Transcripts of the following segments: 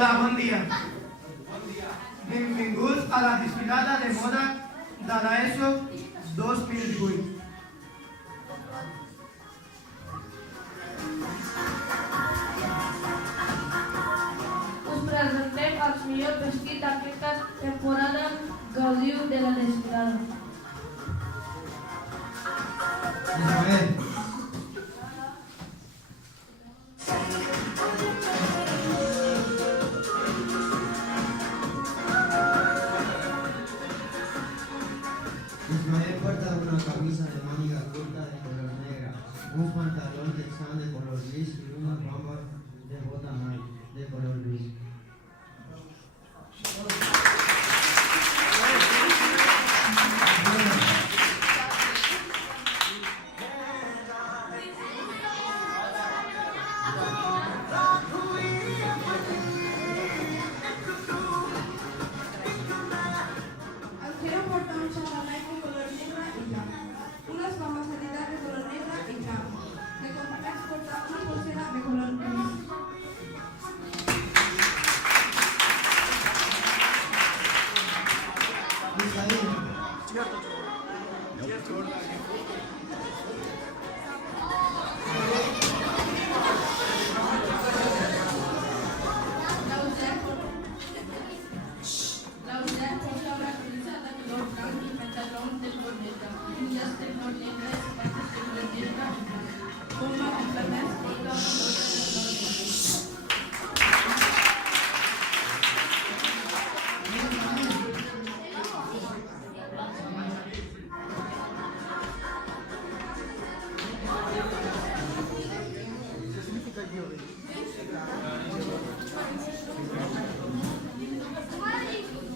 Hola, bon dia. Benvinguts a la desfilada de moda de l'ESO 2008. Us presentem els millors vestits d'aquesta temporada. Gaudiu de la desfilada. Isabel. Ismael porta una camisa de manga corta de color negra, un pantalón texano de color gris y unas bombas de bota de color gris. Quiero portar un chalalay de color negra y blanco, unas gambas heridas de color negra y blanco. De complex portar una pulsera de color gris. Lauzet porta una camisa de color blanco y pantalón de color negro. Uñas de color negro, zapatos de color negro y blanco. Goma complex porta una bolsa de color negro.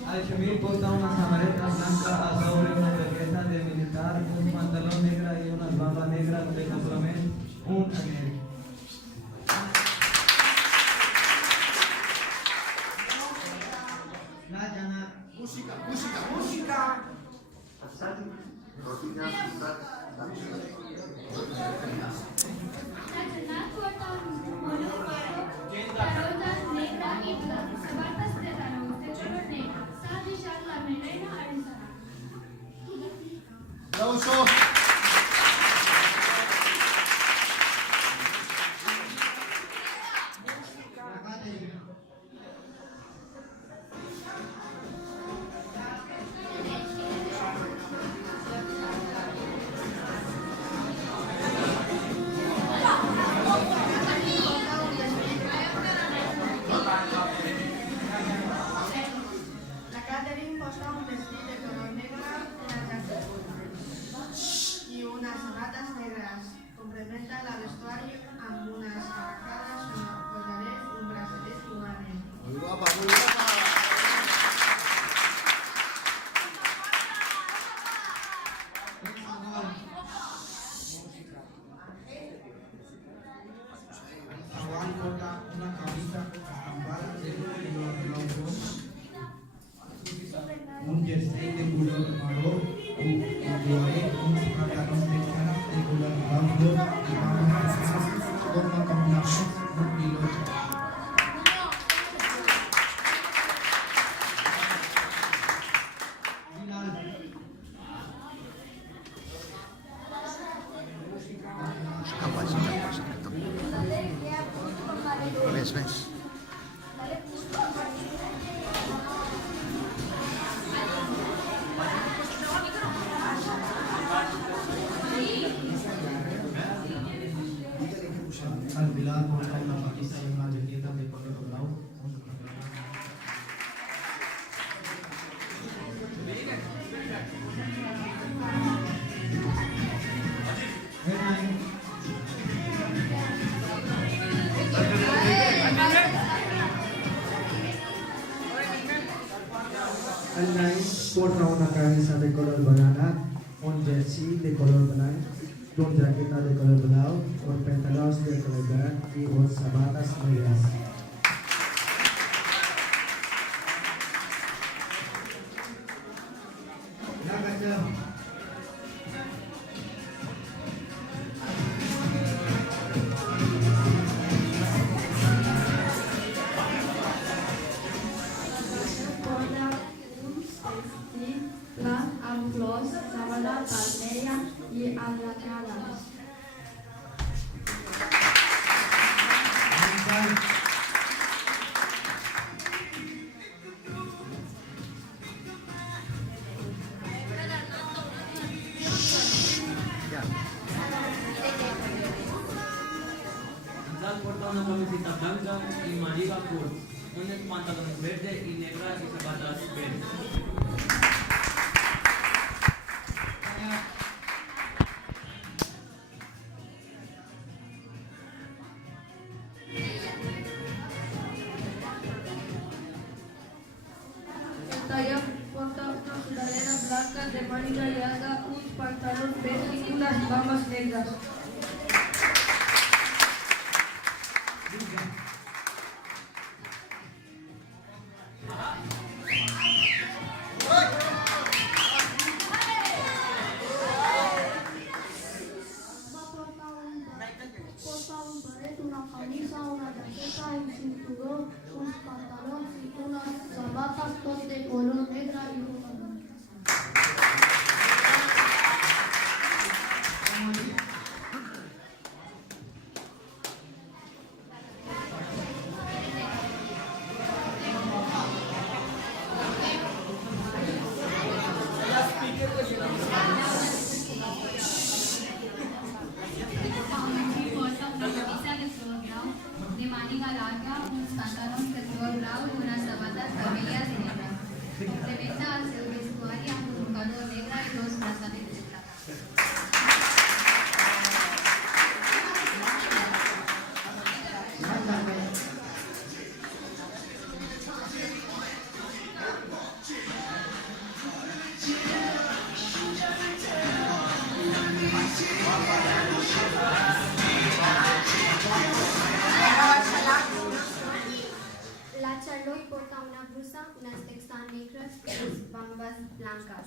Alchemir porta una chamareta blanca sobre una chaqueta de militar, un pantalón negro y unas bambas negras de complemento, un anel. Adnan porta un mono tarotas negra y blanca, zapatas de tarot de color negro, Sadi Sharla Melena Arizona. La Catherine porta un vestit de color negre, una jaqueta y unas zapatas negras. Complementa la vestuario amb unas arracadas, un collaret, un bracelet y un anell. Muy guapa, muy guapa. Awan porta una camisa estampada de color blanco, un jersey de color marrón, un pantalón texano de color blanco y vamos con una combinación un piloto. Ves. Al Pilar porta una camisa y una chaqueta de color blanco. Al porta una camisa de color banana, un jersey de color banana, dos jaquetas de color blanco, un pantalón de color verde y unas zapatas negras. amplos, sábana, palmeria y alacranas. Gonzalo porta una camiseta blanca y mariba azul, unos pantalones verdes y negras y zapatas verdes. El taller porta una sudadera blanca de manga larga, un pantalón verde y unas bambas negras. Porta un barret, una camisa, una jaqueta, un cinturón, unos pantalones y unas zapatas todas de color negra y rosa. Porta una camisa de color brown, de manga larga, unos pantalones de color brown y unas zapatas vermelhas y negras. Complementa el vestuario con un color negra y dos brazaletes de plata. La Charlotte porta una blusa, unas texas negras y unas bambas blancas.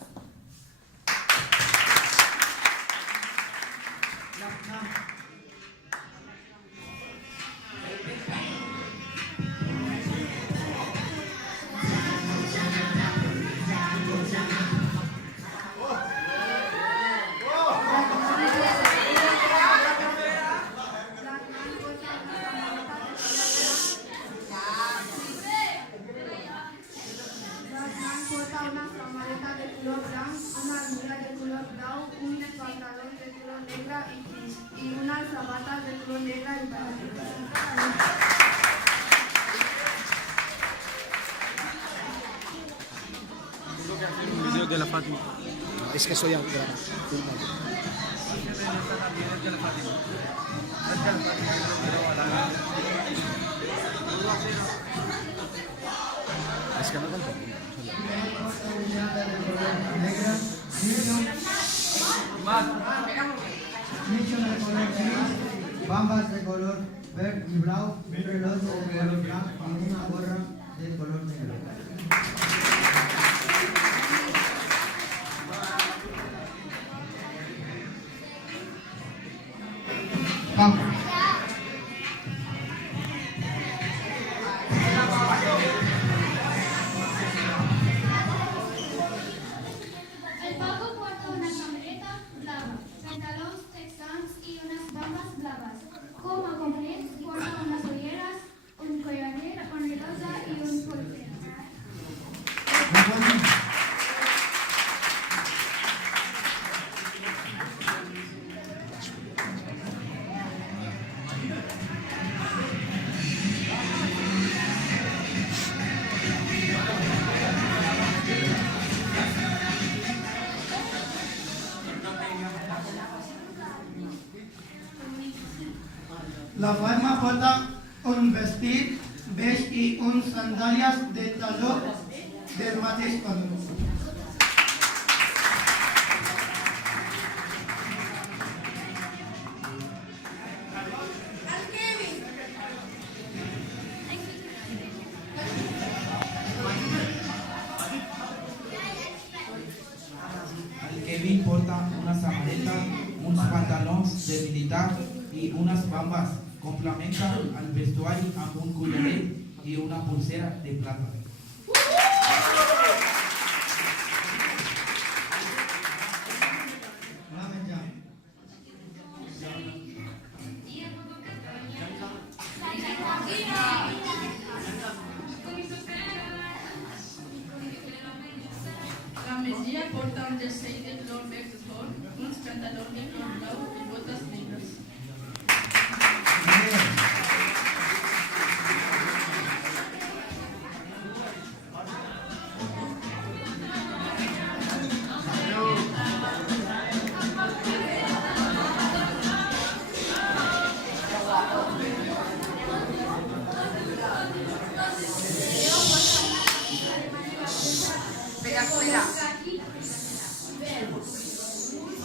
Porta una chamarreta de color blanco, una amiga de color brown, un pantalón de color negra y unas zapatas de color negra y Un video de la Fátima. Es que soy ancla. Es que no tanto. negra, nicho de color gris, bambas de color verde y blau, un reloj de color blanco y una gorra de color negro. Vamos. El Paco porta una camioneta blava, pantalones texans y unas bambas blavas. Como completo porta unas olleras, un collar, una rosa y un pulsera. La forma porta un vestit beige i uns sandàlies de taló del mateix color. Kevin porta una samarreta, unos pantalones de militar y unas bambas. Complementa al vestuario amb un collaret y una pulsera de plata. pantalón de color blau y botas negras.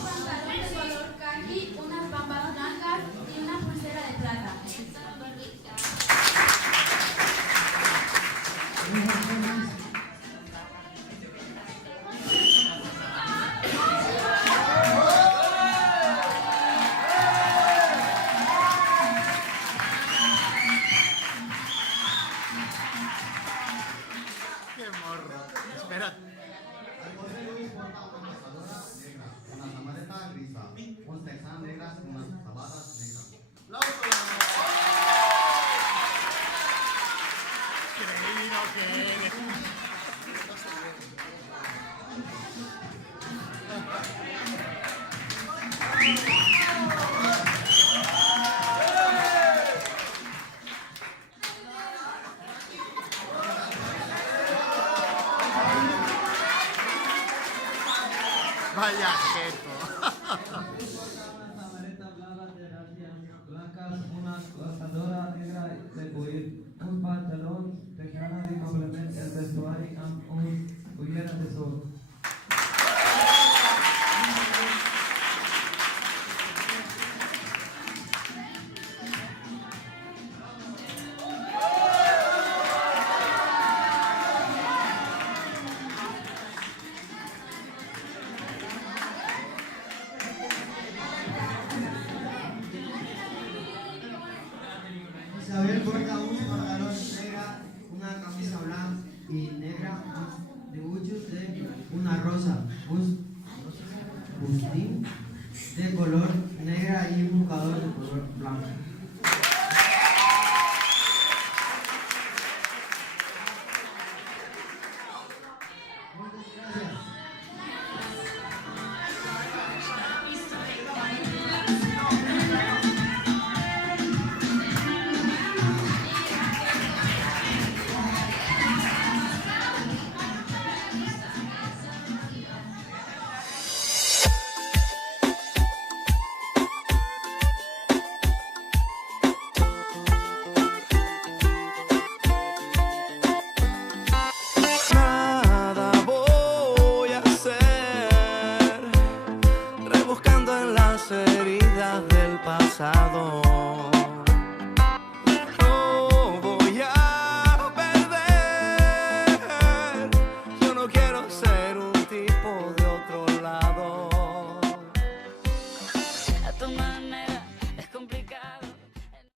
Pantalón de color caqui, unas bambas blancas y una pulsera de plata. Qué morro. Espera. José Luis porta una cazadora negra, una samarreta grisa, un texán negras, unas zapatas negras. Creído que eres. Vaya jeto. Una samarreta blanca de rayas blancas, una cazadora negra de cuir, un pantalón tejana de complemento el vestuario amb un ullera de sol. Isabel porta un pantalón negra, una camisa blanca y negra, de buchos de una rosa, bustín de color negra y un jugador de color blanco.